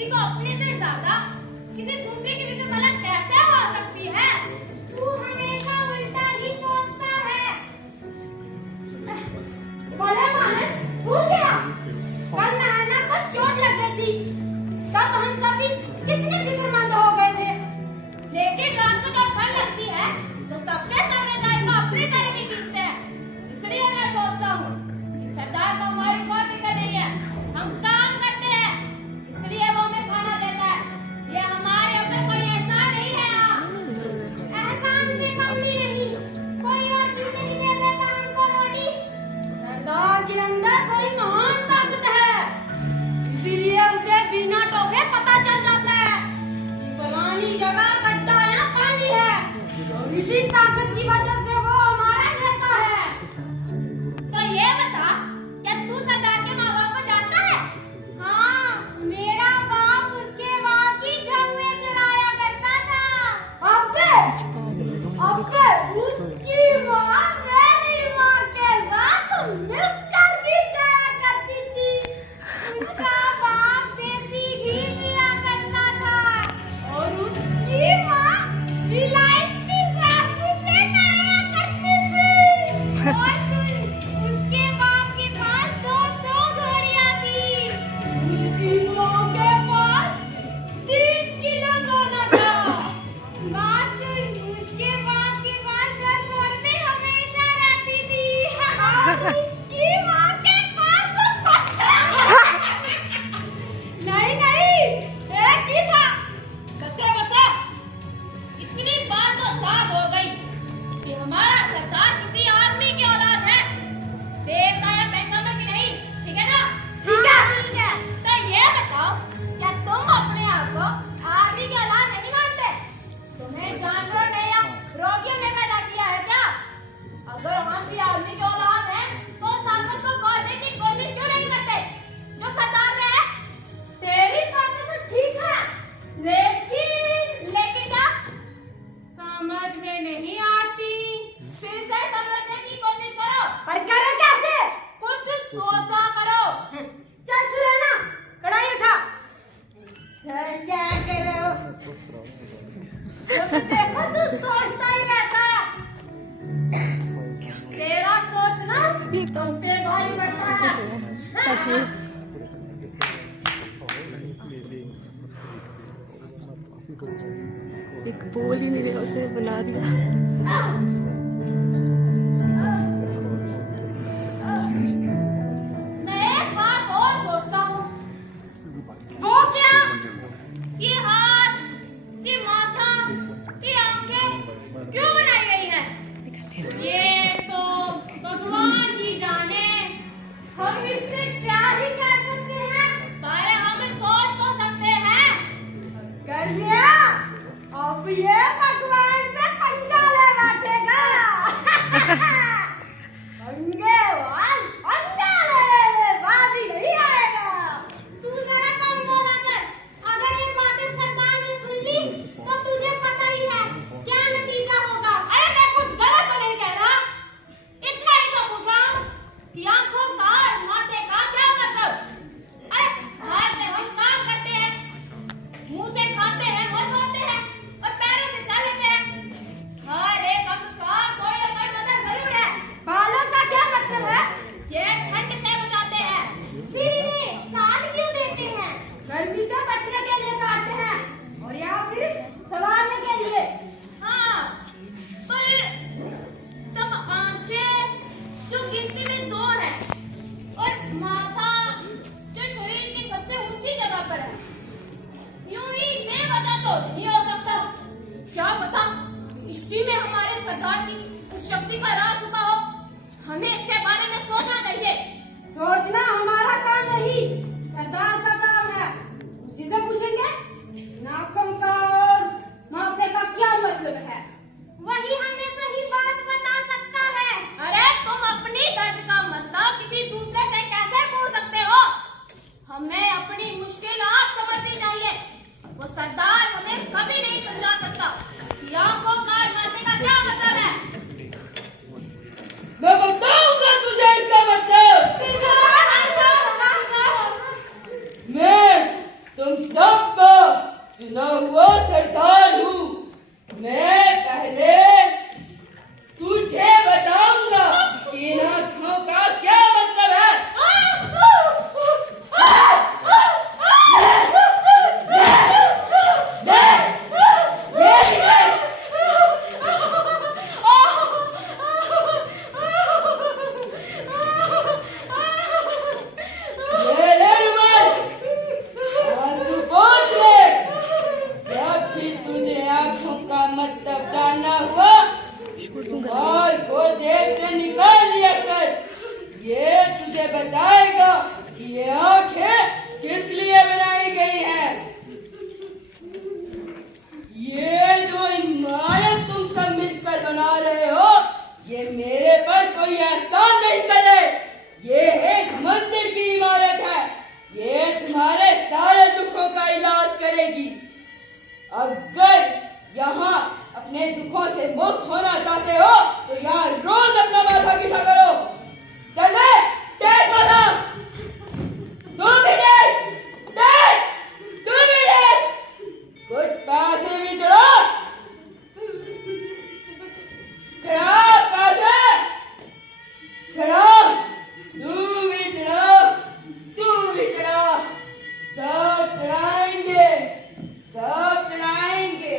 किसी को अपने से ज्यादा किसी दूसरे की फिक्र भला कैसे हो सकती है? तू हमेशा उल्टा ही सोचता है। भले मानस भूल गया, कल नहाना को चोट लग गई थी, तब हम सभी कितने फिक्रमंद हो गए थे। लेकिन रात को जब ठंड लगती है तो सबके सब रजाई को अपनी तरफ ही खींचते हैं। इसलिए मैं सोचता हूँ कि सरदार को हमारी कोई फिक्र नहीं है, हम काम करते हैं इसलिए वो हमें खाना देता है। ये हमारे ऊपर कोई एहसान नहीं है। एहसान से कम भी नहीं, कोई और क्यों नहीं दे देता हमको रोटी? सरदार के अंदर कोई महान ताकत है, इसीलिए उसे बिना टोके पता चल जाता है कि फलानी जगह गड्ढा या पानी है, और इसी ताकत की वजह से वो हमारा नेता है। तो ये बता, क्या तू सरदार के माँ बाप को जानता है? हाँ, मेरा बाप उसके बाप की गौएं चराया करता था। अब उसकी माँ मेरी माँ के साथ मिलकर भी जाया करती थी। उसका बाप देसी घी पिया करता था और उसकी माँ इलायची साबुन से नहाया करती थी। और सुन, उसके बाप के पास 200 घोड़ियाँ थी। उसकी माँ के पास 3 किलो सोना था। बात सुन, उसके बाप के पास 10 औरतें हमेशा रहती थी। उसकी माँ के पास नहीं, एक ही था। बस कर। इतनी बात तो साफ हो गई कि हमारा सरदार किसी आदमी की औलाद है, देवता या पैगंबर की नहीं। ठीक है ना? ठीक है। तो ये बताओ, क्या तुम अपने आप को आदमी की औलाद नहीं मानते? तुम्हें जानवरों ने या रोगियों ने पैदा किया है क्या? अगर हम भी आदमी की औलाद हैं, तो ताकत को खोजने की कोशिश क्यों नहीं करते जो सरदार में है? तेरी बातें तो ठीक है, लेकिन क्या समझ में नहीं आती? फिर से समझने की कोशिश करो। पर करो कैसे? कुछ सोचा करो। चल सुलेना, कढ़ाई उठा। सोचा करो। तो देखो, तू सोचता ही रहता है। तेरा सोचना तुम पे भारी पड़ता है। एक बोल ही नहीं रहा, उसने बना दिया। मैं एक बात और सोचता हूँ। वो क्या? ये हाथ, ये माथा, ये आंखें क्यों बनाई गई है? ये तो भगवान ही जाने। हम इससे क्या ही कर सकते हैं? अरे हम सोच तो सकते हैं। कर लिया, अब ये भगवान से पंगा ले बैठेगा। पंगा ले, बाजी नहीं आएगा। तू जरा कम बोला कर। अगर ये बातें सरदार ने सुन ली तो तुझे पता ही है क्या नतीजा होगा। अरे मैं कुछ गलत तो नहीं कह रहा, इतना ही तो पूछ रहा हूँ कि आंखों का और माथे का क्या मतलब? अरे हाथ से हम काम करते हैं, मुंह से खाते हैं, मन होते हैं और पैरों से चलते हैं। हर एक अंग का कोई ना कोई मतलब जरूर है। बालों का क्या मतलब है? ये ठंड से बचाते हैं। फिर इन्हें काट क्यों देते हैं? गर्मी से बचने के लिए काटते हैं, और या फिर संभालने के लिए। हाँ, पर तब आंखें जो गिनती में 2 है और माथा जो शरीर की सबसे ऊंची जगह पर है, यूं ही बेवजह तो नहीं हो सकता। क्या पता इसी में हमारे सरदार की उस शक्ति का राज छुपा हो। हमें इसके बारे में सोचना चाहिए। सोचना हमारा काम नहीं, सरदार का काम है। उसी से पूछेंगे नाकों का और माथे का क्या मतलब है। वही हमें सही बात बता सकता है। अरे तुम अपनी दर्द का मतलब किसी दूसरे से कैसे पूछ सकते हो? हमें अपनी मुश्किल आप समझनी चाहिए। वो सरदार हमें कभी नहीं समझा सकता कि आंखों का और माथे का क्या मतलब है। मैं बताऊंगा तुझे इसका मतलब। मैं तुम सब चुना हुआ सरदार हूँ। मैं पहले तुझे बताऊंगा कि इन आँखों का क्या मतलब है। मतलब जानना हुआ और को जेब से निकाल लिया कर। ये तुझे बताएगा कि ये आंखें किस लिए बनाई गई हैं। ये जो इमारत तुम सब मिलकर बना रहे हो, ये मेरे पर कोई एहसान नहीं करे। ये एक मंदिर की इमारत है। ये तुम्हारे सारे दुखों का इलाज करेगी। अगर यहाँ अपने दुखों से मुक्त होना चाहते हो तो यहाँ रोज अपना माथा गिसा करो। चले टेक माथा, तू भी टेक, तू भी टेक। कुछ पैसे भी चढ़ो, चढ़ो पैसे, चढ़ो, तू भी चढ़ो, तू भी चढ़ो। सब चढ़ाएंगे, सब चढ़ाएंगे।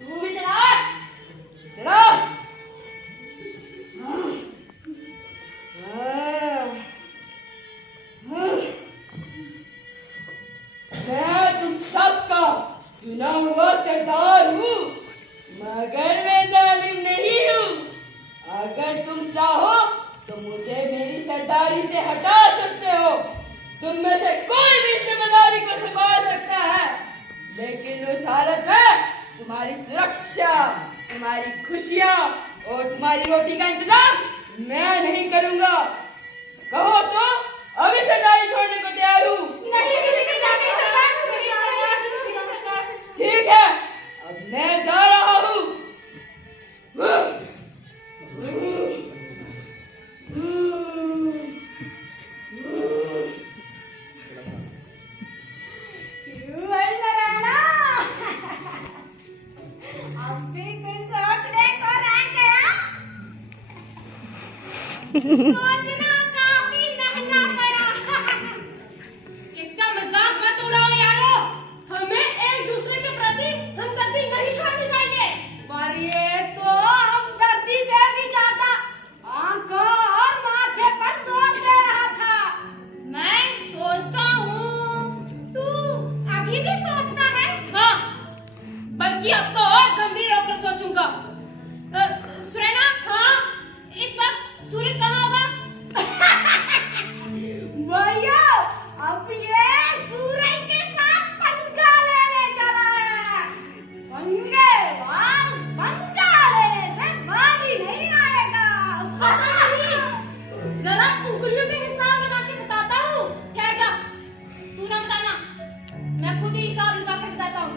तू भी चढ़ा, चढ़ा। मैं तुम सबका चुना हुआ सरदार हूँ, मगर मैं जालिम नहीं हूँ। अगर तुम चाहो तो मुझे मेरी सरदारी से हटा सकते हो। तुम में से कोई भी जिम्मेदारी को संभाल सकता है, लेकिन उस हालत में तुम्हारी सुरक्षा, तुम्हारी खुशियाँ और तुम्हारी रोटी का इंतजाम मैं नहीं करूँगा। कहो तो अभी सरदारी छोड़ने को तैयार हूँ। ठीक है, अब मैं जा रहा हूँ। सोचना काफी महंगा पड़ा। इसका मजाक मत उड़ाओ यारो। हमें एक दूसरे के प्रति हमदर्दी नहीं छोड़नी चाहिए। पर ये तो हमदर्दी से भी ज्यादा आंखों और माथे पर जोर दे रहा था। मैं सोचता हूँ। तू अभी भी सोचता है? हाँ, बल्कि अब तो और गंभीर होकर सोचूंगा। सुनैना, हाँ, इस वक्त सूरज कहाँ होगा? भैया, अब ये सूरज के साथ पंगा लेने चला है। पंगा लेने से बाजी नहीं आएगा। जरा उंगलियों में हिसाब लगा के बताता हूँ। ठहर जा, तू ना बताना, मैं खुद ही हिसाब लगा के बताता हूँ।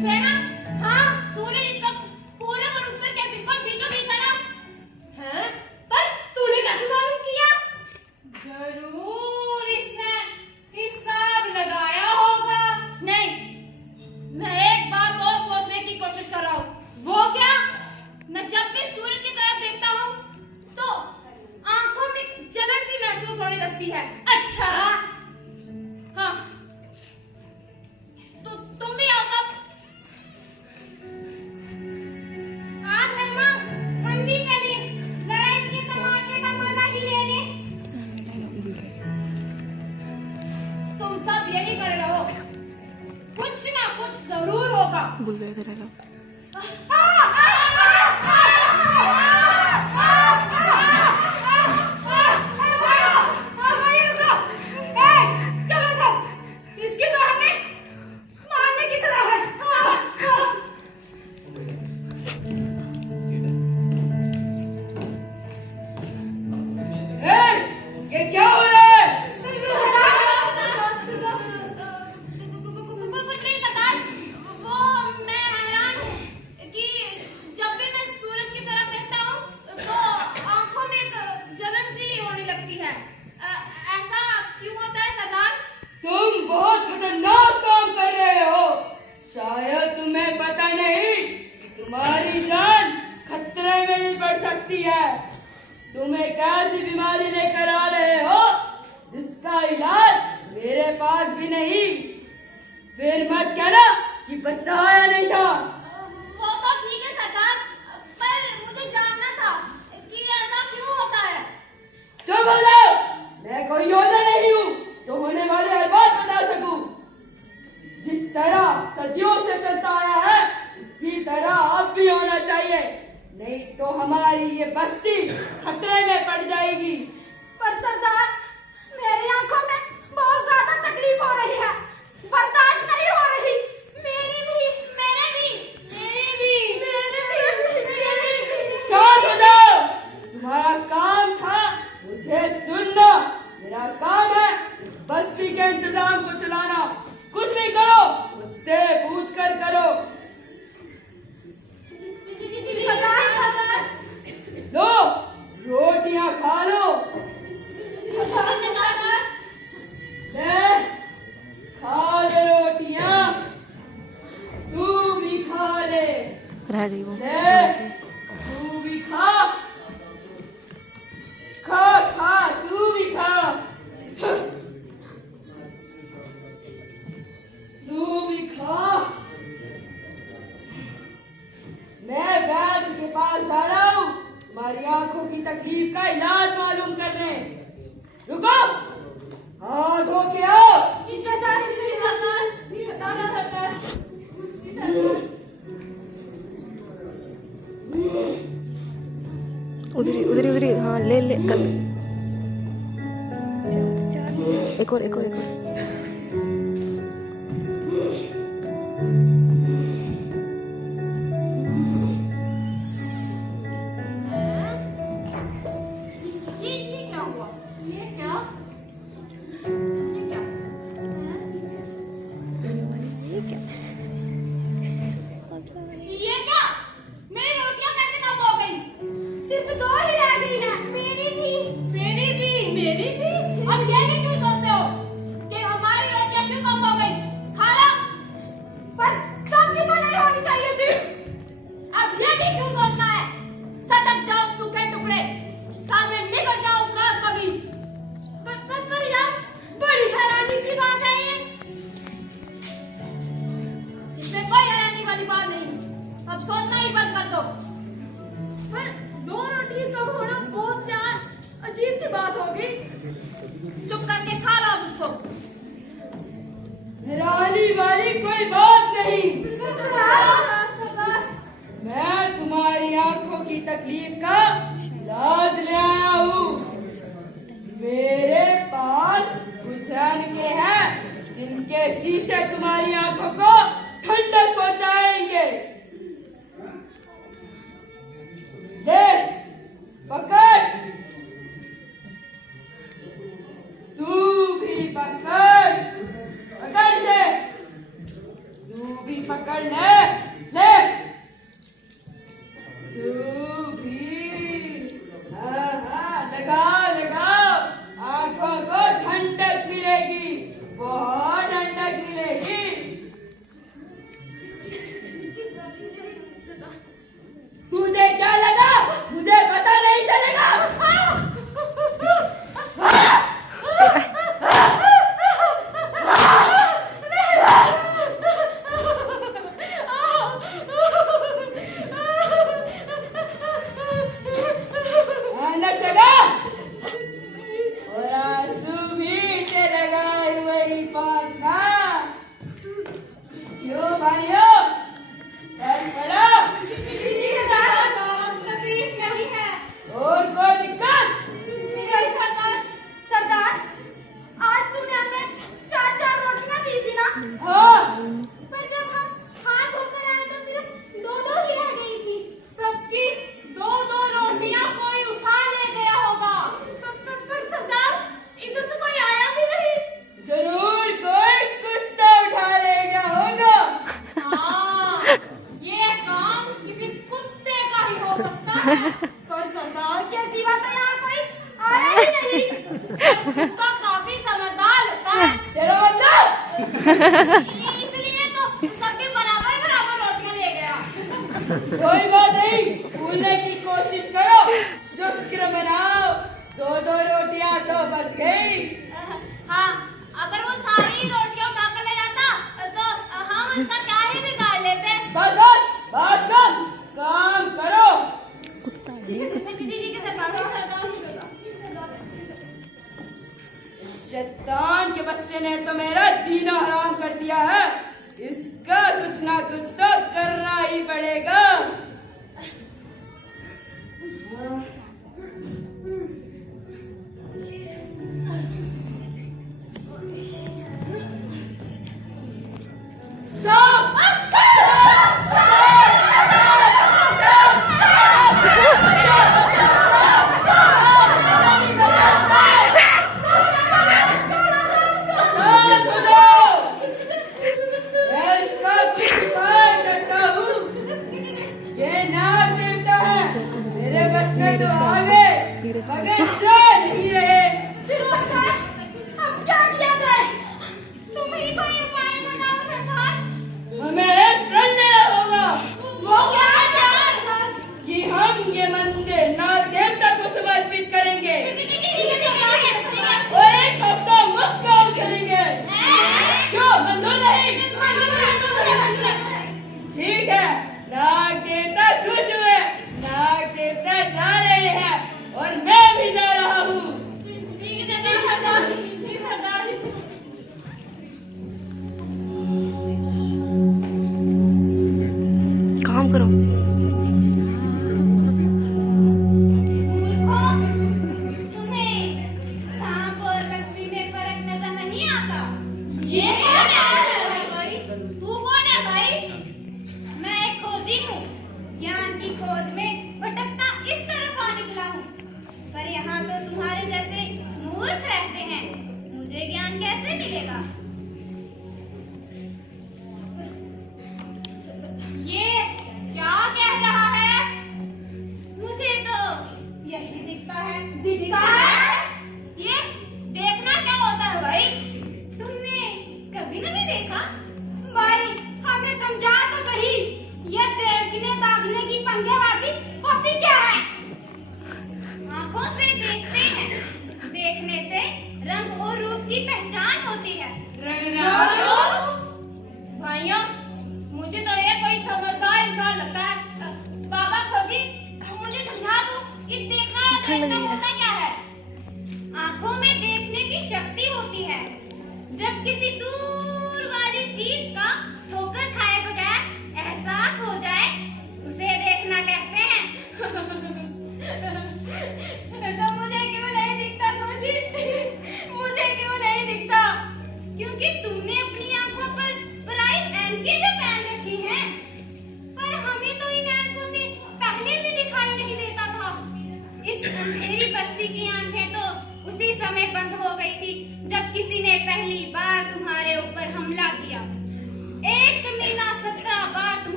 सुनैना, हाँ, सूरज इस वक्त पूरब और उत्तर के बिल्कुल बीचों बीच है ना? हैं? पर तूने कैसे मालूम किया? जरूर इसने हिसाब लगाया होगा। नहीं, मैं एक बात और सोचने की कोशिश कर रहा हूँ। वो क्या? मैं जब भी सूरज की तरफ देखता हूँ तो आंखों में जलन सी महसूस होने लगती है। अच्छा, हाँ, तो तुम भी आओ सब। हाँ धर्मा, हम भी चले, जरा इसके तमाशे का मजा ही ले ले। तुम सब यही खड़े रहो, कुछ ना कुछ जरूर होगा। बोल रहे थे ना। चलो सब, इसकी तो हमें मारने की सलाह है। ये क्या हो रहा है? कुछ नहीं सरदार, वो मैं हैरान हूँ कि जब भी मैं सूरज की तरफ देखता हूँ तो आंखों में एक जलन सी होने लगती है। ऐसा क्यों होता है सरदार? तुम बहुत खतरनाक काम कर रहे हो। शायद तुम्हें पता नहीं कि तुम्हारी जान खतरे में भी पड़ सकती है। तुम एक ऐसी बीमारी लेकर आ रहे हो जिसका इलाज मेरे पास भी नहीं। फिर मत कहना कि बताया नहीं था। वो तो ठीक है सरकार, पर मुझे जानना था कि ऐसा क्यों होता है। तो बोलो, मैं कोई योद्धा नहीं हूँ तो होने वाली हर बात बता सकूं। जिस तरह सदियों से चलता आया है उसी तरह अब भी होना चाहिए, नहीं तो हमारी ये बस्ती खतरे में पड़ जाएगी। पर सरदार, मेरी आंखों में बहुत ज्यादा तकलीफ हो रही है, बर्दाश्त नहीं हो रही। मेरी भी, मेरे भी, मेरी भी, मेरे भी। शांत हो जाओ। तुम्हारा काम था मुझे चुनना, मेरा काम है बस्ती के इंतजाम को चलाना। कुछ भी करो मुझसे पूछ कर करो। सरदार, लो रोटियां खा लो। ले खा ले रोटियां, तू भी खा ले। रह गई वो। ले तू भी खा, खा खा तू भी खा, तू भी खा। मैं वैद्य के पास जा रहा हूँ तुम्हारी आंखों की तकलीफ का इलाज मालूम करने। रुको, हाथ धो के आओ। जी सरदार, जी सरदार, जी सरदार, सरदार। उधरी उधरी उधरी, हाँ ले ले कर। एक और एक और एक और। ये क्या हुआ? ये क्या? ये क्या? ये क्या? मेरी रोटियां कैसे कम हो गई? सिर्फ 2 ही रह गई हैं। मेरी भी, मेरी भी, मेरी भी। अब ये भी क्यों सोचते हो कि हमारी रोटियां क्यों कम हो गई? खा लो। पर कम भी तो नहीं होनी चाहिए थी। अब ये भी क्यों सोचना है? सटक जाओ सूखे टुकड़े, सामने निकल जाओ उस रात कभी। पर यार, बड़ी हैरानी की बात है ये। इसमें कोई हैरानी वाली बात नहीं। अब सोचना ही बंद कर दो। पर 2 रोटी कम होना बहुत क्या अजीब सी बात होगी। चुप करके खा लो उसको। हैरानी वाली कोई बात नहीं। मैं तुम्हारी आंखों की तकलीफ का इलाज ले आया हूँ। मेरे पास कुछ के हैं जिनके शीशे तुम्हारी आंखों को ठंडक पहुंचाएंगे। ले पकड़, तू भी पकड़, पकड़ ले, तू भी पकड़ ले, ले तू भी। हाँ हाँ, लगाओ लगाओ, आंखों को ठंडक मिलेगी, बहुत ठंडक मिलेगी। तुझे क्या लगा? मुझे पता नहीं चलेगा। इसलिए तो सबके बराबर बराबर रोटियां ले गया। कोई बात नहीं, भूलने की कोशिश करो, शुक्र मनाओ, 2-2 रोटियां तो बच गई। हाँ, अगर वो सारी रोटियां उठा कर ले जाता तो हम उसका क्या ही बिगाड़ लेते। बस बस, बात कम, काम करो। शैतान के बच्चे ने तो मेरा जीना हराम कर दिया है, इसका कुछ ना कुछ तो करना ही पड़ेगा।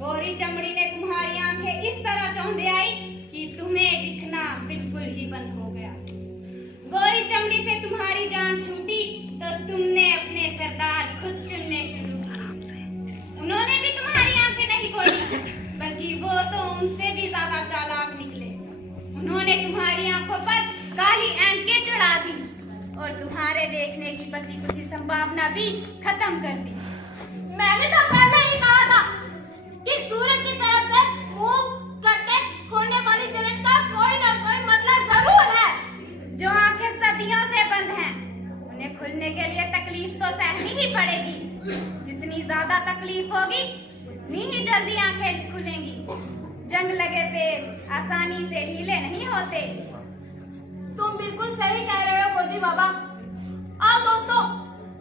गोरी चमड़ी ने तुम्हारी आंखें इस तरह चौंधे आई कि तुम्हें दिखना बिल्कुल ही बंद हो गया। गोरी चमड़ी से तुम्हारी जान छूटी तो तुमने अपने सरदार खुद चुनने शुरू किए। उन्होंने भी तुम्हारी आंखें नहीं खोली, बल्कि वो तो उनसे भी ज्यादा चालाक निकले। उन्होंने तुम्हारी आंखों पर काली ऐनकें चढ़ा दी और तुम्हारे देखने की बची कुछ संभावना भी खत्म कर दी। मैंने तो पहले ही कहा था कि सूरज की तरफ से मुंह करके खोलने वाली जलन का कोई ना कोई मतलब जरूर है। जो आंखें सदियों से बंद हैं, उन्हें खुलने के लिए तकलीफ तो सहनी ही पड़ेगी। जितनी ज्यादा तकलीफ होगी, उतनी ही जल्दी आंखें खुलेंगी। जंग लगे पेच आसानी से ढीले नहीं होते। तुम बिल्कुल सही कह रहे हो फौजी बाबा। आओ दोस्तों,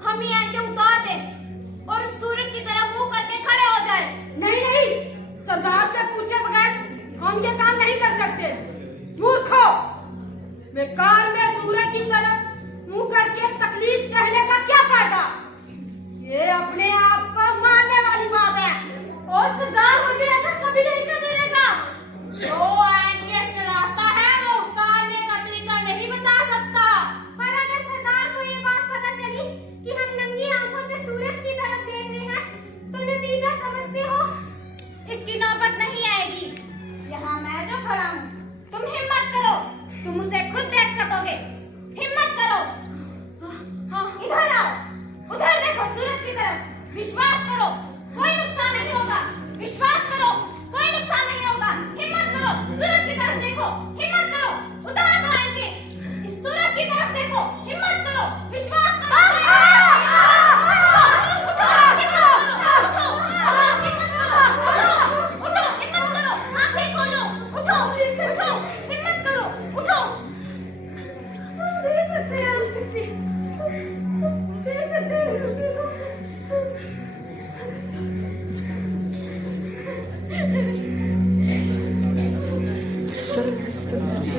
हम ये आंखें उतार दें और सूरज की तरफ मुंह करके खड़े हो जाए। नहीं नहीं, सरदार से पूछे बगैर हम ये काम नहीं कर सकते। मूर्खो, बेकार में सूरज की तरफ मुंह करके तकलीफ सहने का क्या फायदा? ये अपने आप को मारने वाली बात है। और सरदार मुझे ऐसा कभी नहीं करने देगा। तो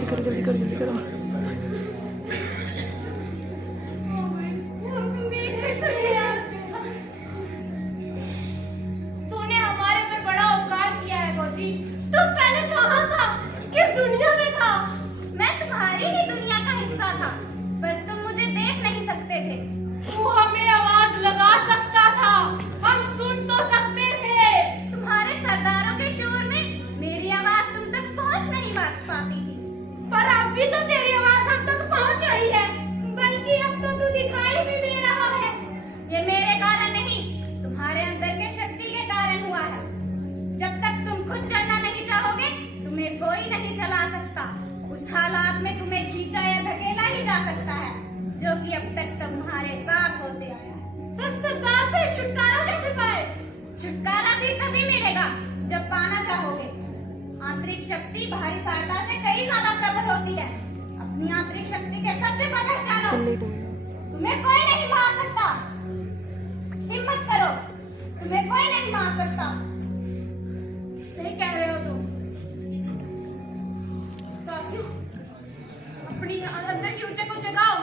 करो जल्दी करो जल्दी करो। तूने हमारे पे बड़ा उपकार किया है गोजी। तू पहले कहाँ था? किस दुनिया में था? मैं तुम्हारी ही दुनिया का हिस्सा था, पर तुम मुझे देख नहीं सकते थे। तू हमें आवाज लगा सकता था, हम सुन तो सकते थे। तुम्हारे सरदारों के शोर में मेरी आवाज तुम तक पहुंच नहीं पाती थी, पर अब भी तो तेरी आवाज हम तक पहुंच रही है, बल्कि अब तो तू दिखाई भी दे रहा है। ये मेरे कारण नहीं, तुम्हारे अंदर के शक्ति के कारण हुआ है। जब तक तुम खुद चलना नहीं चाहोगे, तुम्हें कोई नहीं चला सकता। उस हालात में तुम्हें खींचा या धकेला ही जा सकता है, जो कि अब तक तुम्हारे साथ होते आया है। बस सरकार से छुटकारा कैसे पाए? छुटकारा भी तभी मिलेगा जब पाना चाहोगे। आंतरिक शक्ति बाहरी सहायता से कई ज्यादा प्रबल होती है। अपनी आंतरिक शक्ति के सत्य पर पहचानो। तुम्हें कोई नहीं मार सकता। हिम्मत करो, तुम्हें कोई नहीं मार सकता। सही कह रहे हो तुम। साथियों, अपनी अंदर की ऊर्जा को जगाओ।